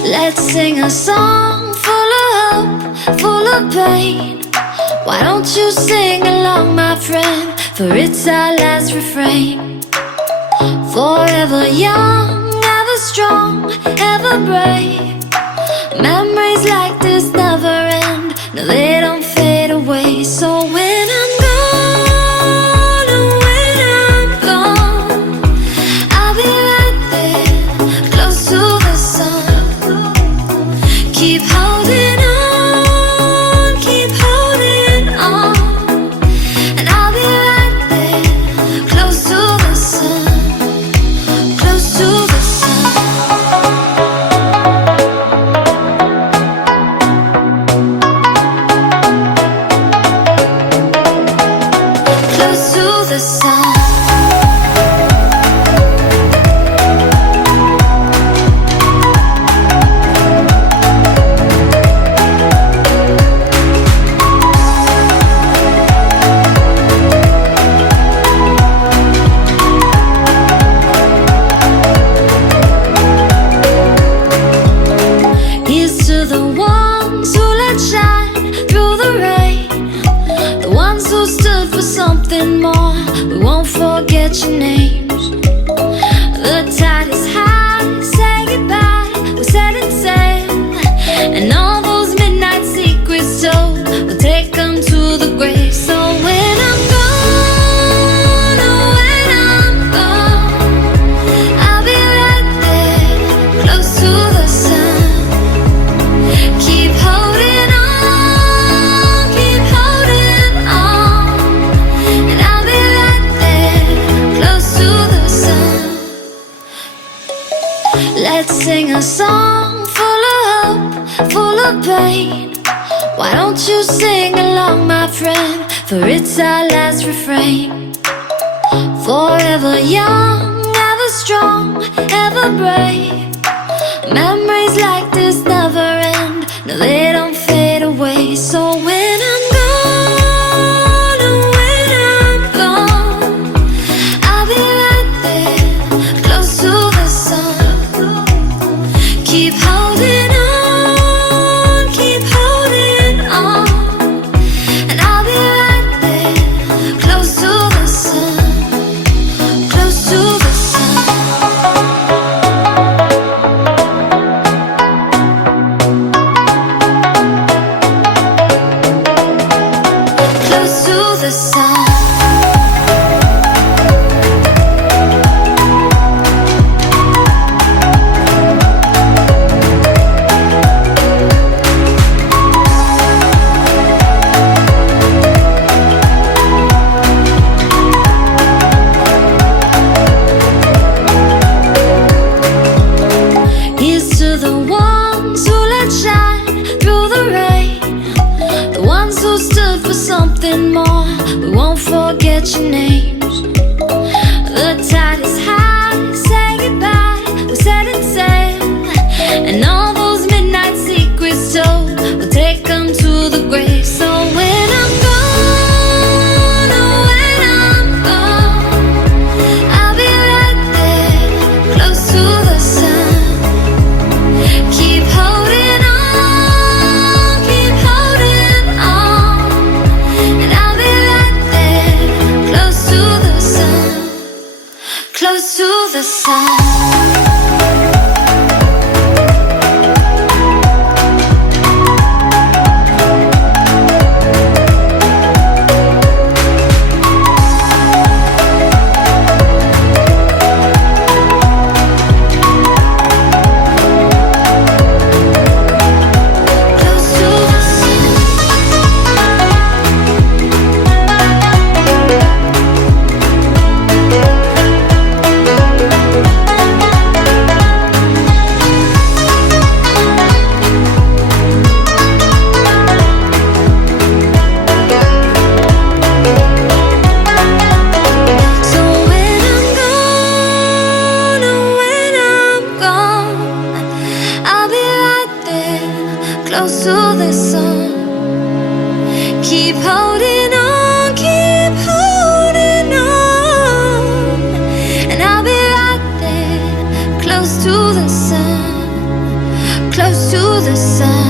Let's sing a song full of hope, full of pain. Why don't you sing along, my friend? For it's our last refrain. Forever young, ever strong, ever brave. Memories like this never end. No, they don't fade away. So when I'm gone, oh, when I'm gone, I'll be right there, close to the sun. Keep holding on, keep holding on, and I'll be right there, close to the sun, close to the sun. Close to the sun. Here's to the ones who let shine through the rain, the ones who stood for something more. We won't forget your names. The tide is high, say goodbye, we're setting sail, and all those midnight secrets told, we'll take them to the grave. So when I'm gone, oh, when I'm gone, I'll be right there, close to the sun. Keep holding on, keep holding on, and I'll be right there, close to the sun. Let's sing a song full of hope, full of pain. Why don't you sing along, my friend? For it's our last refrain. Forever young, ever strong, ever brave. Memories like this never end. No, they don't fade away. So when I'm gone, oh, when I'm gone, I'll be right there, close to the sun. Keep holding on, keep holding on, and I'll be right there, close to the sun, close to the sun. Close to the sun. Here's to the ones who let shine through the rain, the ones who stood for something more. We won't forget your names. The tide is high, say goodbye, we're setting sail, and all those midnight secrets told, we'll take them to the grave. So when I'm gone, oh, when I'm gone, I'll be right there, close to the sun. Keep holding on, keep holding on, and I'll be right there, close to the sun, close to the sun. Close to the sun. So when I'm gone, oh, when I'm gone, I'll be right there, close to the sun. Keep holding on, keep holding on, and I'll be right there, close to the sun, close to the sun.